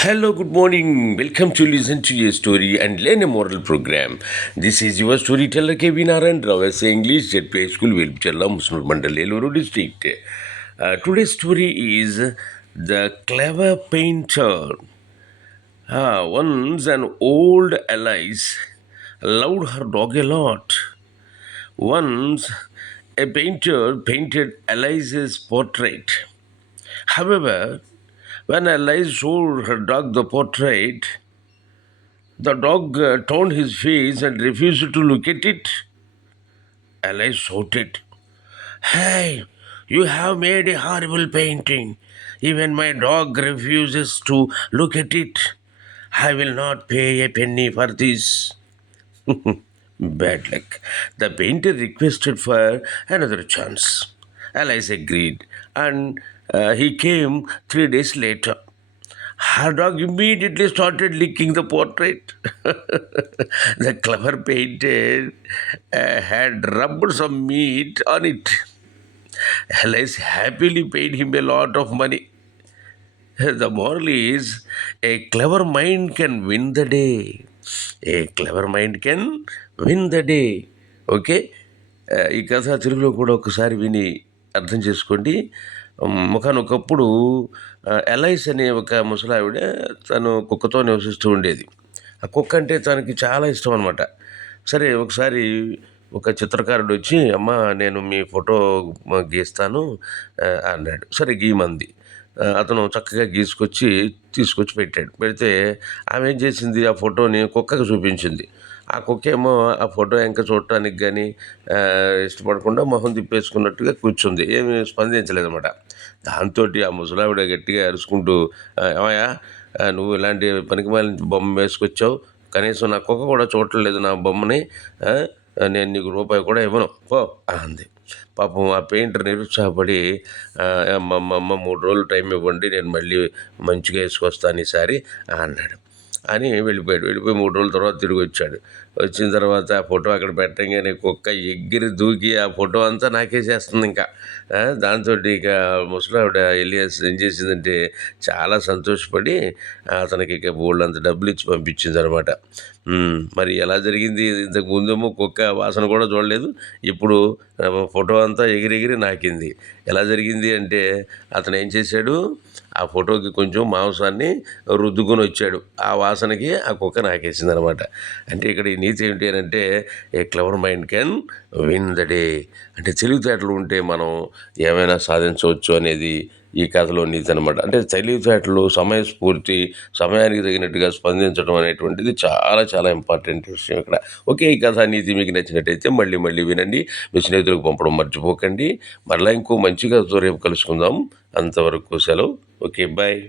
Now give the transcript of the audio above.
Hello, good morning. Welcome to listen to your story and learn a moral program. This is your storyteller Kevin Aran Ravas English at Play School Vilpchalla Muslim Mandal Eluru district. Today's story is The Clever Painter. Once an old Alice loved her dog a lot. Once a painter painted Alice's portrait. However, when Alice showed her dog the portrait, the dog turned his face and refused to look at it. Alice shouted, "Hey, you have made a horrible painting. Even my dog refuses to look at it. I will not pay a penny for this." Bad luck. The painter requested for another chance. Alice agreed, and he came 3 days later. Her dog immediately started licking the portrait. The clever painter had rubbed some meat on it. Alice happily paid him a lot of money. The moral is a clever mind can win the day. A clever mind can win the day. Okay. ఈ కథ తెలుగులో కూడా ఒకసారి విని అర్థం చేసుకోండి. ఒకనొకప్పుడు allies అనే ఒక ముసలావిడ తను కుక్కతో నివసిస్తూ ఉండేది. ఆ కుక్క అంటే తనకి చాలా ఇష్టం అనమాట. సరే ఒకసారి ఒక చిత్రకారుడు వచ్చి, "అమ్మ, నేను మీ ఫోటో గీస్తాను" అన్నాడు. సరే గీయమంది. అతను చక్కగా తీసుకొచ్చి పెట్టాడు. పెడితే ఆమె ఏం చేసింది, ఆ ఫోటోని కుక్కకు చూపించింది. ఆ కుక్కేమో ఆ ఫోటో ఇంకా చూడటానికి కానీ ఇష్టపడకుండా మొహం తిప్పేసుకున్నట్టుగా కూర్చుంది. ఏమి స్పందించలేదన్నమాట. దాంతో ఆ ముసలావిడ గట్టిగా అరుచుకుంటూ, "ఏమయ్యా, నువ్వు ఇలాంటి పనికిమాలిన బొమ్మ వేసుకొచ్చావు, కనీసం నా కుక్క కూడా చూడట్లేదు నా బొమ్మని, నేను నీకు రూపాయి కూడా ఇవ్వను పో" అంది. పాపం ఆ పెయింటర్ నిరుత్సాహపడి, "అమ్మ 3 రోజులు టైం ఇవ్వండి, నేను మళ్ళీ మంచిగా వేసుకొస్తాను ఈసారి" అన్నాడు. అని వెళ్ళిపోయాడు. వెళ్ళిపోయి 3 రోజుల తర్వాత తిరిగి వచ్చాడు. వచ్చిన తర్వాత ఆ ఫోటో అక్కడ పెట్టంగానే కుక్క ఎగిరి దూకి ఆ ఫోటో అంతా నాకేసేస్తుంది ఇంకా. దాంతో ఇక ముసలావిడ ఎలియాస్ ఏం చేసిందంటే చాలా సంతోషపడి అతనికి ఇక బోల్డంత డబ్బులు ఇచ్చి పంపించింది అనమాట. మరి ఎలా జరిగింది? ఇంతకు ముందేమో కుక్క వాసన కూడా చూడలేదు, ఇప్పుడు ఫోటో అంతా ఎగిరెగిరి నాకింది. ఎలా జరిగింది అంటే అతను ఏం చేశాడు, ఆ ఫోటోకి కొంచెం మాంసాన్ని రుద్దుకొని వచ్చాడు. ఆ వాసనకి ఆ కుక్క నాకేసింది అనమాట. అంటే ఇక్కడ ఈ నీతి ఏంటి అని అంటే, a clever mind can win the day. అంటే తెలివితేటలు ఉంటే మనం ఏమైనా సాధించవచ్చు అనేది ఈ కథలో నీతి అనమాట. అంటే తెలివితేటలు, సమయస్ఫూర్తి, సమయానికి తగినట్టుగా స్పందించడం అనేటువంటిది చాలా చాలా ఇంపార్టెంట్ విషయం ఇక్కడ. ఓకే, ఈ కథ నీతి మీకు నచ్చినట్టయితే మళ్ళీ మళ్ళీ వినండి, మీ స్నేహితులకు పంపడం మర్చిపోకండి. మరలా ఇంకో మంచి కథతో రేపు కలుసుకుందాం. అంతవరకు సెలవు. Okay, bye.